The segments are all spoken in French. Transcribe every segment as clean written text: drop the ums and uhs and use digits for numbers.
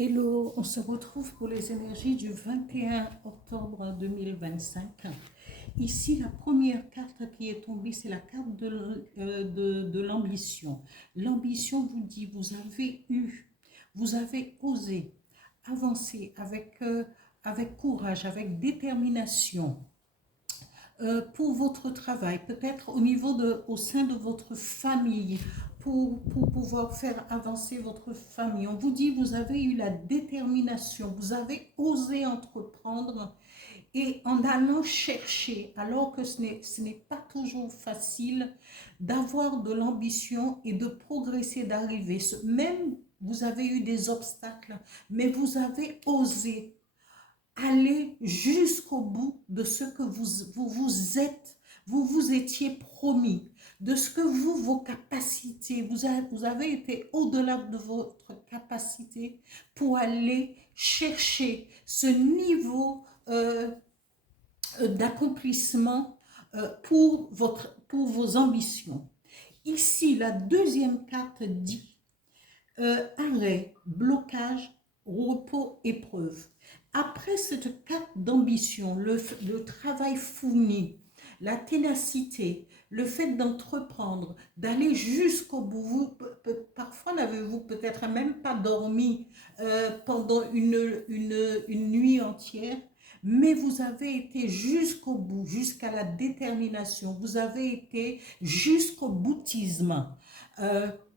Hello, on se retrouve pour les énergies du 21 octobre 2025. Ici, la première carte qui est tombée, c'est la carte de l'ambition. L'ambition vous dit, vous avez osé avancer avec courage, avec détermination pour votre travail, peut-être au sein de votre famille, pour pouvoir faire avancer votre famille. On vous dit, vous avez eu la détermination, vous avez osé entreprendre et en allant chercher, alors que ce n'est pas toujours facile d'avoir de l'ambition et de progresser, d'arriver. Même vous avez eu des obstacles, mais vous avez osé aller jusqu'au bout de ce que vous vous étiez promis, de ce que vos capacités, vous avez été au-delà de votre capacité pour aller chercher ce niveau d'accomplissement pour vos ambitions. Ici, la deuxième carte dit arrêt, blocage, repos, épreuve. Après cette carte d'ambition, le travail fourni, la ténacité, le fait d'entreprendre, d'aller jusqu'au bout, parfois n'avez-vous peut-être même pas dormi pendant une nuit entière, mais vous avez été jusqu'au bout, jusqu'à la détermination, vous avez été jusqu'au boutisme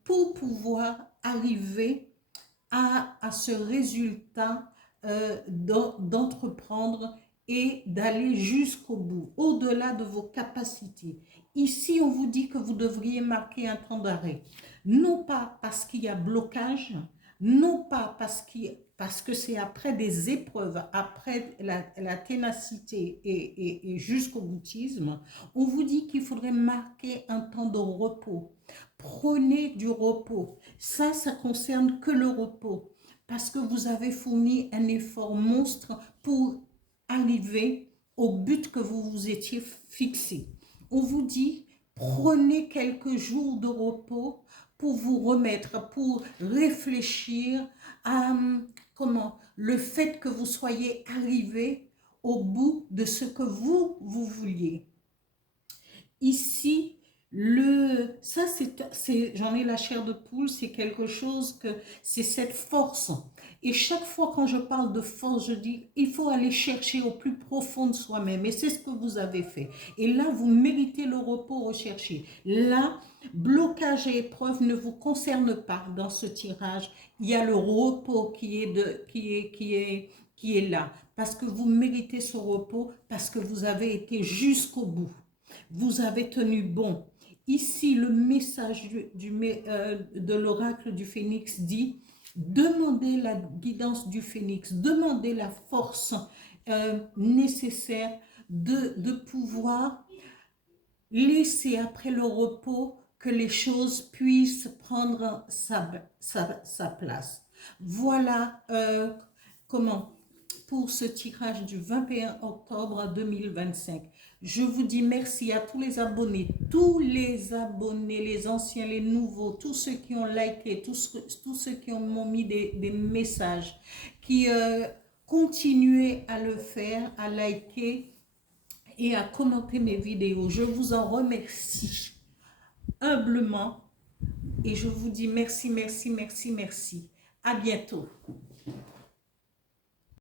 pour pouvoir arriver à ce résultat d'entreprendre et d'aller jusqu'au bout, au-delà de vos capacités. Ici, on vous dit que vous devriez marquer un temps d'arrêt. Non pas parce qu'il y a blocage, non pas parce que c'est après des épreuves, après la ténacité et jusqu'au boutisme. On vous dit qu'il faudrait marquer un temps de repos. Prenez du repos. Ça concerne que le repos. Parce que vous avez fourni un effort monstre pour arriver au but que vous vous étiez fixé. On vous dit, prenez quelques jours de repos pour vous remettre, pour réfléchir à le fait que vous soyez arrivé au bout de ce que vous vouliez. Ici, j'en ai la chair de poule, c'est quelque chose c'est cette force. Et chaque fois quand je parle de force, je dis, il faut aller chercher au plus profond de soi-même. Et c'est ce que vous avez fait. Et là, vous méritez le repos recherché. Là, blocage et épreuve ne vous concernent pas dans ce tirage. Il y a le repos qui est là. Parce que vous méritez ce repos, parce que vous avez été jusqu'au bout. Vous avez tenu bon. Ici, le message de l'oracle du phénix dit, demandez la guidance du phénix, demandez la force nécessaire de pouvoir laisser après le repos que les choses puissent prendre sa place. Voilà pour ce tirage du 21 octobre 2025. Je vous dis merci à tous les abonnés, les anciens, les nouveaux, tous ceux qui ont liké, tous ceux qui m'ont mis des messages, qui continuez à le faire, à liker et à commenter mes vidéos. Je vous en remercie humblement et je vous dis merci, merci, merci, merci. À bientôt.